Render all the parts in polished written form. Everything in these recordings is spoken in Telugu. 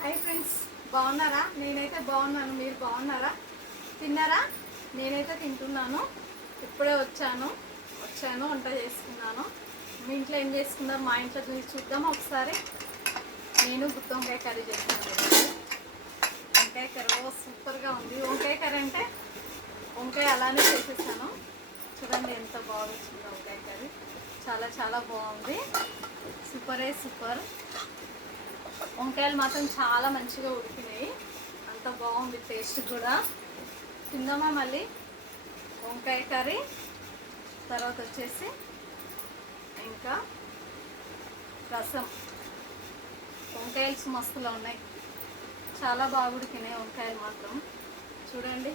హాయ్ ఫ్రెండ్స్, బాగున్నారా? నేనైతే బాగున్నాను. మీరు బాగున్నారా? తిన్నారా? నేనైతే తింటున్నాను. ఇప్పుడే వచ్చాను వంట చేసుకున్నాను. మీ ఇంట్లో ఏం చేసుకున్నారు? మా ఇంట్లో చూద్దాం ఒకసారి. నేను గుత్తి వంకాయ కర్రీ చేస్తున్నాను. వంకాయ కర్రీ సూపర్గా ఉంది. వంకాయ కర్రీ అంటే వంకాయ అలానే చేసేసాను. చూడండి ఎంత బాగా వచ్చిందో వంకాయ కర్రీ. చాలా చాలా బాగుంది. సూపర్. వంకాయలు మాత్రం చాలా మంచిగా ఉడికినాయి. అంత బాగుంది టేస్ట్ కూడా. తిందామా మళ్ళీ వంకాయ కర్రీ. తర్వాత వచ్చేసి ఇంకా రసం. వంకాయలు మస్తులో ఉన్నాయి. చాలా బాగా ఉడికినాయి వంకాయలు మాత్రం. చూడండి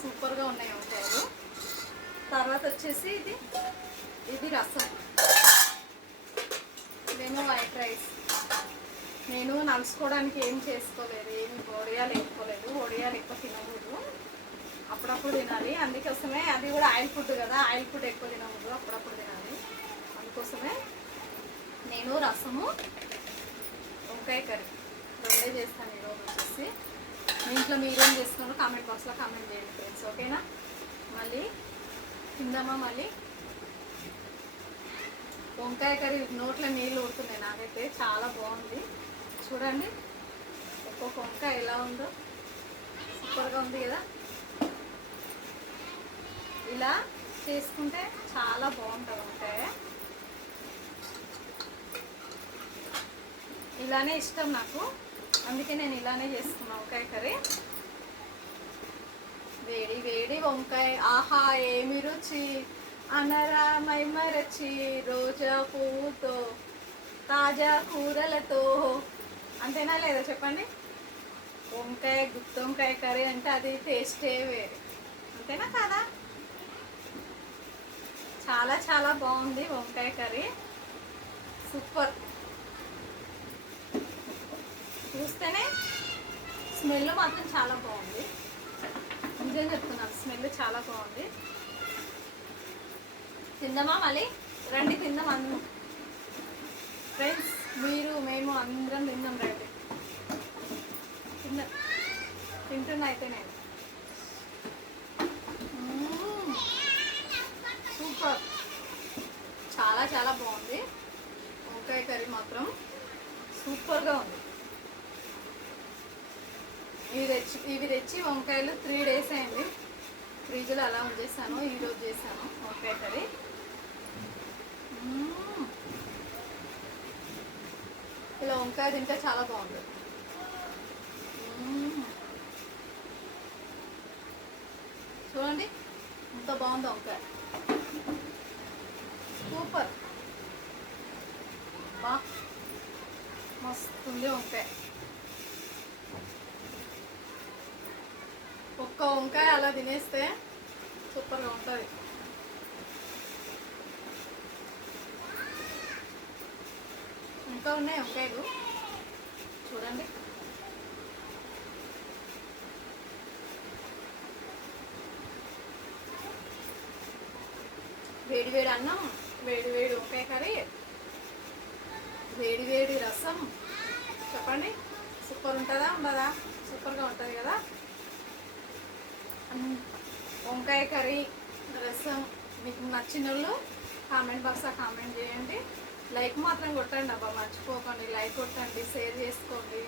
సూపర్గా ఉన్నాయి వంకాయలు. తర్వాత వచ్చేసి ఇది రసం. ఇదేమో వైట్ రైస్. నేను నలుసుకోవడానికి ఏం చేసుకోలేదు, ఏమి వడియాలు వేసుకోలేదు. వడియాలు ఎక్కువ తినకూడదు, అప్పుడప్పుడు తినాలి. అందుకోసమే అది కూడా ఆయిల్ ఫుడ్ కదా, ఆయిల్ ఫుడ్ ఎక్కువ తినకూడదు, అప్పుడప్పుడు తినాలి. అందుకోసమే నేను రసము వంకాయ కర్రీ రెండే చేస్తాను ఈరోజు వచ్చేసి. మీ ఇంట్లో మీరేం చేస్తున్నారో కామెంట్ బాక్స్లో కామెంట్ చేయండి ఫ్రెండ్స్, ఓకేనా? మళ్ళీ తిందామా మళ్ళీ వంకాయ కర్రీ. నోట్లో నీళ్ళు ఊరుతున్నాయి నాకైతే. చాలా బాగుంది. చూడండి ఒక్కొక్క వంకాయ ఎలా ఉందో, సూపర్గా ఉంది కదా. ఇలా చేసుకుంటే చాలా బాగుంటుంది వంకాయ. ఇలానే ఇష్టం నాకు, అందుకే నేను ఇలానే చేస్తున్నాను వంకాయ కర్రీ. వేడి వేడి వంకాయ, ఆహా ఏమి రుచి, అనరా మైమరచి, రోజా పువ్వుతో తాజా కూరలతో. అంతేనా లేదా చెప్పండి? గుత్తి వంకాయ కర్రీ అంటే అది టేస్టే వేరే. అంతేనా కాదా? చాలా చాలా బాగుంది వంకాయ కర్రీ. సూపర్. చూస్తేనే స్మెల్ మాత్రం చాలా బాగుంది. నిజం చెప్తున్నాను, స్మెల్ చాలా బాగుంది. తిందామా మళ్ళీ? రండి తిందాం అందరం ఫ్రెండ్స్. మేము అందరం తిందాం రండి. తింటున్నా అయితే నేను. సూపర్. చాలా చాలా బాగుంది వంకాయ కర్రీ మాత్రం. సూపర్గా ఉంది. ఇవి తెచ్చి వంకాయలు 3 days అయింది. ఫ్రిడ్జ్లో అలా ఉంచేసాను. ఈరోజు చేశాను వంకాయ కర్రీ. ఇలా వంకాయ తింటే చాలా బాగుంది. చూడండి ఎంత బాగుందో వంకాయ. సూపర్. బా మస్తుంది వంకాయ. ఒక్క వంకాయ అలా తినేస్తే సూపర్గా ఉంటుంది. ఇంకా ఉన్నాయి వంకాయలు చూడండి. వేడి వేడి అన్నం, వేడి వేడి వంకాయ కర్రీ, వేడి వేడి రసం. చెప్పండి సూపర్ ఉంటుందా ఉండదా? సూపర్గా ఉంటుంది కదా. వంకాయ కర్రీ, రసం మీకు నచ్చిన వాళ్ళు కామెంట్ బాక్స్లో కామెంట్ చేయండి. లైక్ మాత్రం కొట్టండి అబ్బా, మర్చిపోకండి. లైక్ కొట్టండి, షేర్ చేసుకోండి,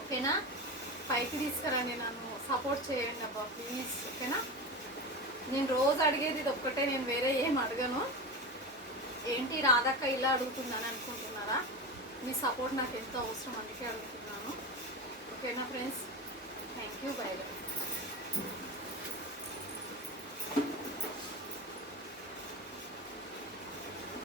ఓకేనా? పైకి తీసుకురండి, నన్ను సపోర్ట్ చేయండి అబ్బా ప్లీజ్, ఓకేనా? నేను రోజు అడిగేది ఇది ఒక్కటే, నేను వేరే ఏం అడగను. ఏంటి రాధక్క ఇలా అడుగుతున్నాను అనుకుంటున్నారా? మీ సపోర్ట్ నాకు ఎంతో అవసరం, అందుకే అడుగుతున్నాను. ఓకేనా ఫ్రెండ్స్? Thank you. బై.